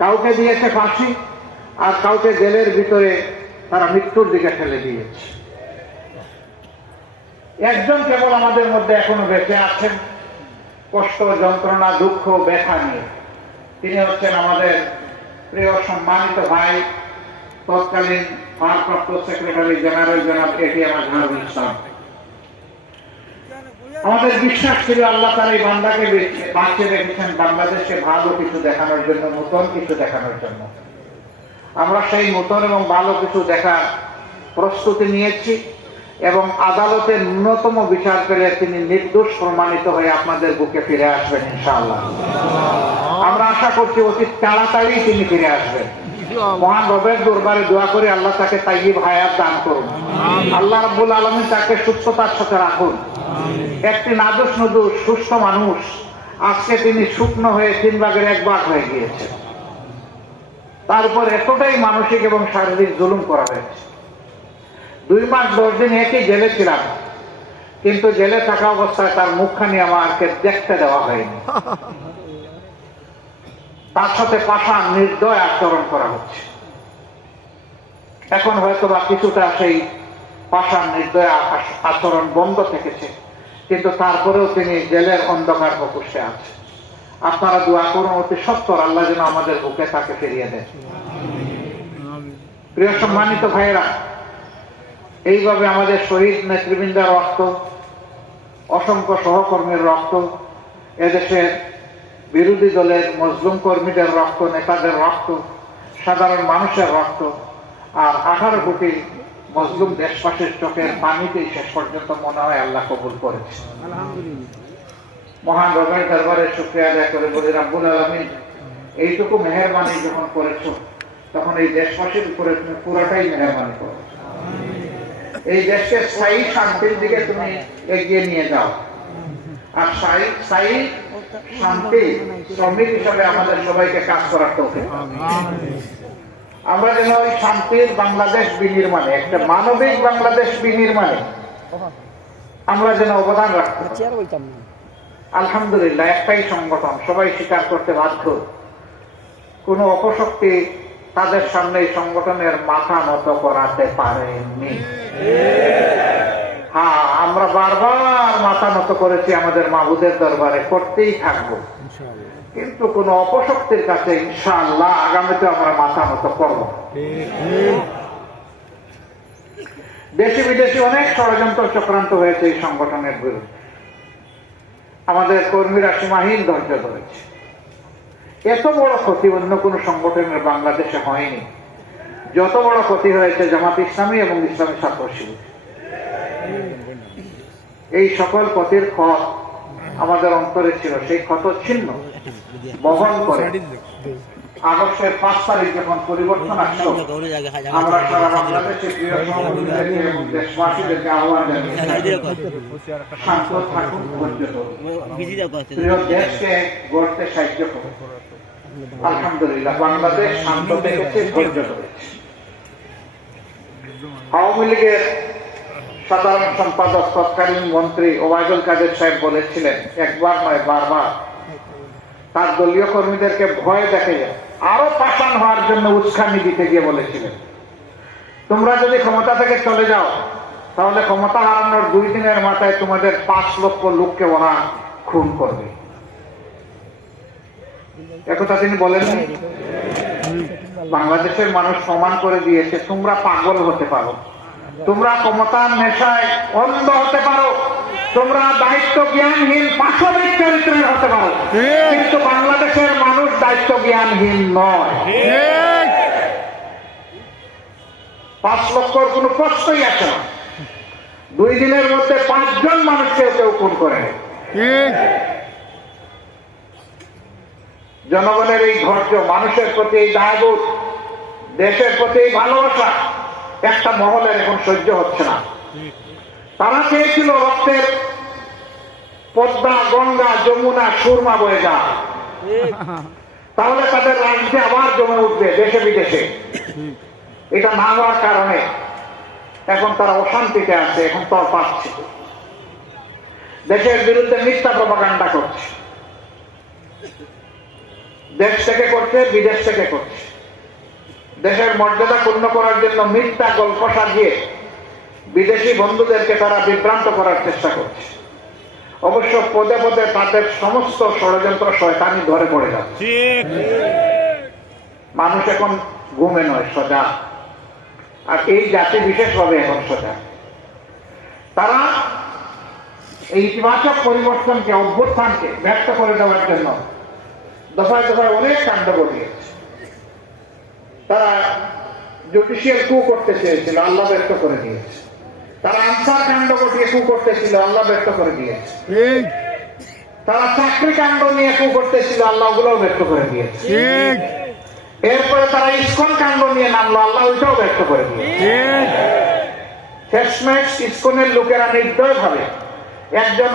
কাউকে দিয়েছে ফাঁসি, আর কাউকে জেলের ভিতরে তারা মৃত্যুর দিকে ঠেলে দিয়েছে। একজন কেবল আমাদের মধ্যে এখনও বেঁচে আছেন। কষ্ট, যন্ত্রণা, দুঃখ, ব্যথা নিয়ে। তিনি হচ্ছেন আমাদের প্রিয় সম্মানিত ভাই, তৎকালীন ভারপ্রাপ্ত সেক্রেটারি জেনারেল জনাব এটিএম আজহারুল ইসলাম। আমাদের বিশ্বাস ছিল আল্লাহ তার এই বান্দাকে বাঁচিয়ে রেখেছেন, বাংলাদেশকে ভালো কিছু দেখানোর জন্য, নতুন কিছু দেখানোর জন্য। আমরা সেই নতুন এবং ভালো কিছু দেখার প্রস্তুতি নিয়েছি এবং আদালতে ন্যূনতম বিচার পেলে তিনি নির্দোষ প্রমাণিত হয়ে আপনাদের বুকে ফিরে আসবেন, ইনশাআল্লাহ। আমরা আশা করছি অতি তাড়াতাড়ি তিনি ফিরে আসবেন। মহান রবের দরবারে দোয়া করে আল্লাহ তাকে তাইব হায়াত দান করুন। আল্লাহ রাব্বুল আলমী তাকে সুস্থতার সাথে রাখুন। একটি নাদুস নদুস সুস্থ মানুষ। আজকে তিনি শুকনো হয়ে তিন ভাগের এক ভাগ হয়ে গিয়েছে। তারপর এতটাই মানসিক এবং শারীরিক জুলুম করা হয়েছে। দুই মাস দশ দিন একই জেলে ছিলাম। কিন্তু জেলে থাকা অবস্থায় তার মুখখানি আমাকে দেখতে দেওয়া হয়নি। তার সাথে পাশান নির্দয় আচরণ করা হচ্ছে। এখন হয়তো বা কিছুটা সেই পাশান নির্দয় আচরণ বন্ধ থেকেছে। কিন্তু তারপরেও তিনি জেলের অন্ধকার প্রকোষ্ঠে আছে আপনারা দোয়া করুন, অতি সত্তর আল্লাহ যেন আমাদের বুকে তাকে ফিরিয়ে দেন। প্রিয় সম্মানিত ভাইয়েরা, এইভাবে আমাদের শহীদ নেতৃবৃন্দের রক্ত, অসংখ্য সহকর্মীর রক্ত, এদেশের বিরোধী দলের মজলুম কর্মীদের রক্ত, নেতাদের রক্ত, সাধারণ মানুষের রক্ত, আর আঠারো কোটি মজলুম দেশবাসীর চোখের পানিতেই শেষ পর্যন্ত মনে হয় আল্লাহ কবুল করেছে। মহান রবের দরবারে শুক্রিয়া আদায় করে বলি রাব্বুল আলমী এইটুকু মেহরবানি যখন করেছ তখন এই দেশবাসীর উপরে তুমি পুরোটাই মেহরবানি করো। এই দেশকে স্থায়ী শান্তির দিকে তুমি এগিয়ে নিয়ে যাও। আর স্থায়ী স্থায়ী শান্তি শ্রমিক হিসাবে আমাদের সবাইকে কাজ করার দাও। আমরা যেন ওই শান্তির বাংলাদেশ বিনির্মাণে একটা মানবিক বাংলাদেশ বিনির্মাণে আমরা যেন অবদান রাখতে আলহামদুলিল্লাহ একটাই সংগঠন সবাই স্বীকার করতে বাধ্য। কোনো অপশক্তি তাদের সামনে এই সংগঠনের মাথা নত করাতে পারেনি হ্যাঁ আমরা বারবার মাথা নত করেছি আমাদের মাহুদের দরবারে করতেই থাকব। কিন্তু কোন অপশক্তির কাছে ইনশাআল্লাহ আগামীতে আমরা মাথা নত করব। দেশি বিদেশি অনেক ষড়যন্ত্র চক্রান্ত হয়েছে এই সংগঠনের বিরুদ্ধে। আমাদের কর্মীরা সীমাহীন ধৈর্য ধরেছে। এত বড় ক্ষতি অন্য কোন সংগঠনের বাংলাদেশে হয়নি। যত বড় ক্ষতি হয়েছে জামাত ইসলামী এবং ইসলামী ছাত্র এই সকল ক্ষতির ক্ষত আমাদের অন্তরে ছিল সেই ক্ষত ছিন্ন বহন করে। আগস্টের পাঁচ তারিখ যখন পরিবর্তন আসলো, আমরা সারা বাংলাদেশে প্রিয় দেশবাসীদেরকে আহ্বান শান্ত থাকুন প্রিয় দেশকে গড়তে সাহায্য করুন। আলহামদুলিল্লাহ, বাংলাদেশ শান্ত থেকেছে ধৈর্য ধরেছে আওয়ামী লীগের সাধারণ সম্পাদক তৎকালীন মন্ত্রী ওবায়দুল কাদের সাহেব বলেছিলেন, একবার নয়, বারবার। তার দলীয় কর্মীদেরকে ভয় দেখে আরও পাষাণ হওয়ার জন্য উস্কানি দিতে গিয়ে বলেছিলেন। তোমরা যদি ক্ষমতা থেকে চলে যাও, তাহলে ক্ষমতা হারানোর দুই দিনের মাথায় তোমাদের পাঁচ লক্ষ লোককে ওরা খুন করবে। একথা তিনি বলেন বাংলাদেশের মানুষ প্রমাণ করে দিয়েছে, তোমরা পাগল হতে পারো। তোমরা ক্ষমতার নেশায় অন্ধ হতে পারো। তোমরা দায়িত্ব জ্ঞানহীন পাশবিক চরিত্রের হতে পারো। কিন্তু বাংলাদেশের মানুষ দায়িত্ব জ্ঞানহীন নয় পাঁচ লক্ষর কোনো প্রশ্নই আছে না। দুই দিনের মধ্যে পাঁচজন মানুষকে কেউ খুন করে। জনগণের এই ধৈর্য মানুষের প্রতি এই দায়বোধ দেশের প্রতি এই ভালোবাসা একটা মহলের এখন সহ্য হচ্ছে না। তারা চেয়েছিল রক্তের পদ্মা, গঙ্গা, যমুনা, সুরমা বয়ে যা তাহলে তাদের রাজ্যে আবার জমে উঠবে দেশে বিদেশে। এটা না হওয়ার কারণে এখন তারা অশান্তিতে আছে, এখন তর পাচ্ছে। দেশের বিরুদ্ধে মিথ্যা প্রপাগান্ডা করছে। দেশ থেকে করছে, বিদেশ থেকে করছে। দেশের মর্যাদা পূর্ণ করার জন্য মিথ্যা গল্প সাজিয়ে বিদেশি বন্ধুদেরকে তারা বিভ্রান্ত করার চেষ্টা করছে। অবশ্য পদে পদে তাদের সমস্ত ষড়যন্ত্র শয়তানি ধরে পড়ে যাচ্ছে। মানুষ এখন ঘুমে নয় সজা। আর এই জাতি বিশেষভাবে এখন সজা। তারা এই ইতিবাচক পরিবর্তনকে অভ্যুত্থানকে ব্যক্ত করে দেওয়ার জন্য দফায় দফায় অনেক কাণ্ড ঘটিয়েছে। তারা জুডিশিয়াল কু করতে চেয়েছিল আল্লাহ ব্যক্ত করে দিয়েছে। তারা আনসার কাণ্ড ঘটিয়ে কু করতেছিল আল্লাহ ব্যক্ত করে দিয়েছে। তারা চাকরি কাণ্ড নিয়ে কু করতেছিল আল্লাহ ওগুলোও ব্যক্ত করে দিয়েছে। এরপরে তারা ইস্কন কাণ্ড নিয়ে নামলো আল্লাহ ওইটাও ব্যক্ত করে দিয়েছে। শেষমেশ ইস্কনের লোকেরা নির্দয় ভাবে একজন